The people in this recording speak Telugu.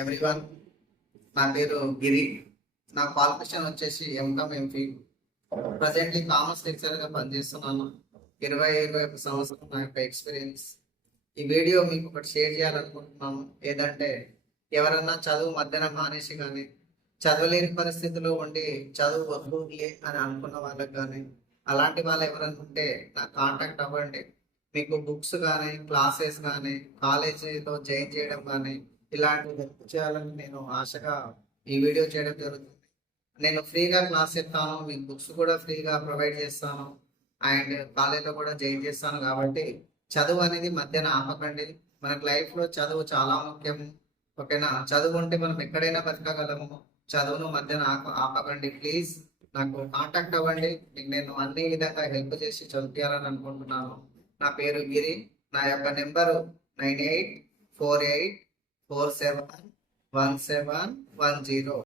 ఎవ్రీవన్, నా పేరు గిరి. నా క్వాలిఫికేషన్ వచ్చేసి ఎంకామ్ ఎంఫీ. ప్రజెంట్లీ కామర్స్ లెక్చర్గా పనిచేస్తున్నాను. 21 సంవత్సరం నా యొక్క ఎక్స్పీరియన్స్. ఈ వీడియో మీకు ఒకటి షేర్ చేయాలనుకుంటున్నాను. ఏదంటే, ఎవరన్నా చదువు మధ్యన మానేసి కానీ చదవలేని పరిస్థితిలో ఉండి చదువు వద్దులే అని అనుకున్న వాళ్ళకి కానీ, అలాంటి వాళ్ళు ఎవరైనా ఉంటే నాకు కాంటాక్ట్ అవ్వండి. మీకు బుక్స్ కానీ, క్లాసెస్ కానీ, కాలేజీలో జాయిన్ చేయడం కానీ ఇలాంటివి హెల్ప్ చేయాలని నేను ఆశగా ఈ వీడియో చేయడం జరుగుతుంది. నేను ఫ్రీగా క్లాస్ చెప్తాను, మీకు బుక్స్ కూడా ఫ్రీగా ప్రొవైడ్ చేస్తాను, అండ్ కాలేజీలో కూడా జాయిన్ చేస్తాను. కాబట్టి చదువు అనేది మధ్యన ఆపకండి. మనకు లైఫ్లో చదువు చాలా ముఖ్యం. ఓకేనా? చదువు ఉంటే మనం ఎక్కడైనా బతకగలము. చదువును మధ్యన ఆపకండి. ప్లీజ్ నాకు కాంటాక్ట్ అవ్వండి. మీకు నేను అన్ని విధంగా హెల్ప్ చేసి చదివించాలని అనుకుంటున్నాను. నా పేరు గిరి. నా యొక్క నెంబరు 9848471710.